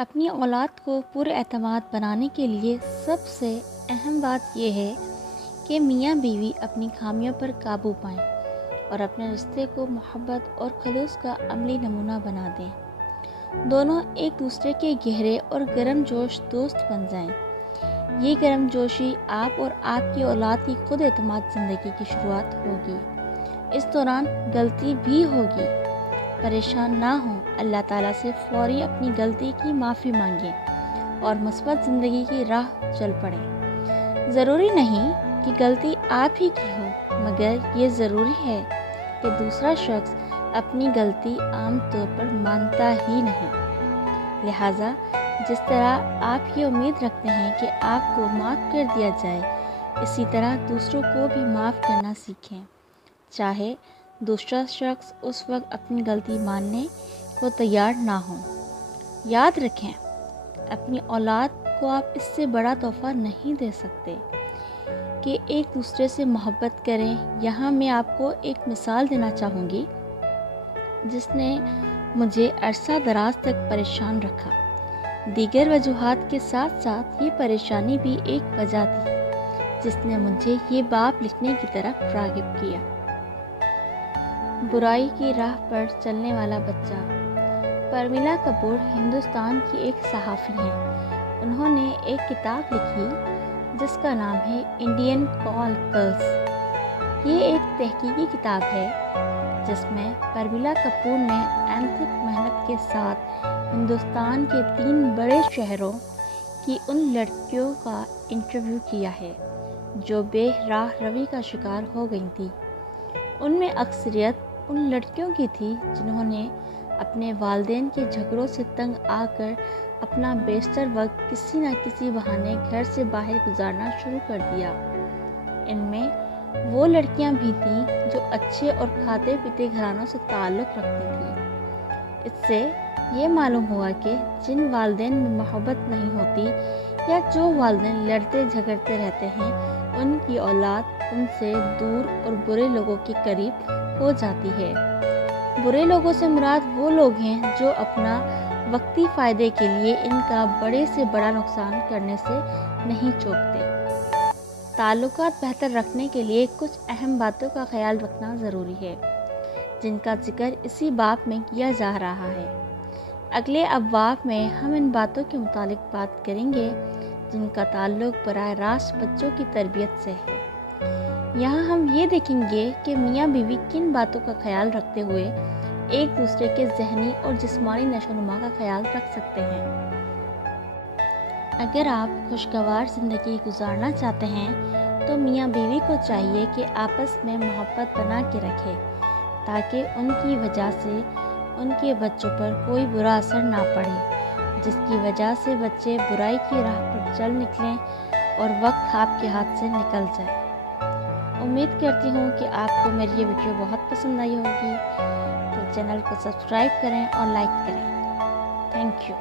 اپنی اولاد کو پراعتماد بنانے کے لیے سب سے اہم بات یہ ہے کہ میاں بیوی اپنی خامیوں پر قابو پائیں اور اپنے رشتے کو محبت اور خلوص کا عملی نمونہ بنا دیں۔ دونوں ایک دوسرے کے گہرے اور گرم جوش دوست بن جائیں۔ یہ گرم جوشی آپ اور آپ کی اولاد کی خود اعتماد زندگی کی شروعات ہوگی۔ اس دوران غلطی بھی ہوگی، پریشان نہ ہوں، اللہ تعالیٰ سے فوری اپنی غلطی کی معافی مانگیں اور مثبت زندگی کی راہ چل پڑیں۔ ضروری نہیں کہ غلطی آپ ہی کی ہو، مگر یہ ضروری ہے کہ دوسرا شخص اپنی غلطی عام طور پر مانتا ہی نہیں۔ لہٰذا جس طرح آپ یہ امید رکھتے ہیں کہ آپ کو معاف کر دیا جائے، اسی طرح دوسروں کو بھی معاف کرنا سیکھیں، چاہے دوسرا شخص اس وقت اپنی غلطی ماننے کو تیار نہ ہو۔ یاد رکھیں، اپنی اولاد کو آپ اس سے بڑا تحفہ نہیں دے سکتے کہ ایک دوسرے سے محبت کریں۔ یہاں میں آپ کو ایک مثال دینا چاہوں گی جس نے مجھے عرصہ دراز تک پریشان رکھا۔ دیگر وجوہات کے ساتھ ساتھ یہ پریشانی بھی ایک وجہ تھی جس نے مجھے یہ باب لکھنے کی طرف راغب کیا۔ برائی کی راہ پر چلنے والا بچہ۔ پرمیلا کپور ہندوستان کی ایک صحافی ہیں۔ انہوں نے ایک کتاب لکھی جس کا نام ہے انڈین کالکلز۔ یہ ایک تحقیقی کتاب ہے جس میں پرمیلا کپور نے انتھک محنت کے ساتھ ہندوستان کے 3 بڑے شہروں کی ان لڑکیوں کا انٹرویو کیا ہے جو بے راہ روی کا شکار ہو گئی تھیں۔ ان میں اکثریت ان لڑکیوں کی تھی جنہوں نے اپنے والدین کے جھگڑوں سے تنگ آ کر اپنا بیشتر وقت کسی نہ کسی بہانے گھر سے باہر گزارنا شروع کر دیا۔ ان میں وہ لڑکیاں بھی تھیں جو اچھے اور کھاتے پیتے گھرانوں سے تعلق رکھتی تھیں۔ اس سے یہ معلوم ہوا کہ جن والدین میں محبت نہیں ہوتی یا جو والدین لڑتے جھگڑتے رہتے ہیں، ان کی اولاد ان سے دور اور برے لوگوں کے قریب ہو جاتی ہے۔ برے لوگوں سے مراد وہ لوگ ہیں جو اپنا وقتی فائدے کے لیے ان کا بڑے سے بڑا نقصان کرنے سے نہیں چوکتے۔ تعلقات بہتر رکھنے کے لیے کچھ اہم باتوں کا خیال رکھنا ضروری ہے جن کا ذکر اسی باب میں کیا جا رہا ہے۔ اگلے ابواب میں ہم ان باتوں کے متعلق بات کریں گے جن کا تعلق براہ راست بچوں کی تربیت سے ہے۔ یہاں ہم یہ دیکھیں گے کہ میاں بیوی کن باتوں کا خیال رکھتے ہوئے ایک دوسرے کے ذہنی اور جسمانی نشو و نما کا خیال رکھ سکتے ہیں۔ اگر آپ خوشگوار زندگی گزارنا چاہتے ہیں تو میاں بیوی کو چاہیے کہ آپس میں محبت بنا کے رکھیں تاکہ ان کی وجہ سے ان کے بچوں پر کوئی برا اثر نہ پڑے، جس کی وجہ سے بچے برائی کی راہ پر چل نکلیں اور وقت آپ کے ہاتھ سے نکل جائے۔ امید کرتی ہوں کہ آپ کو میری یہ ویڈیو بہت پسند آئی ہوگی، تو چینل کو سبسکرائب کریں اور لائک کریں۔ Thank you.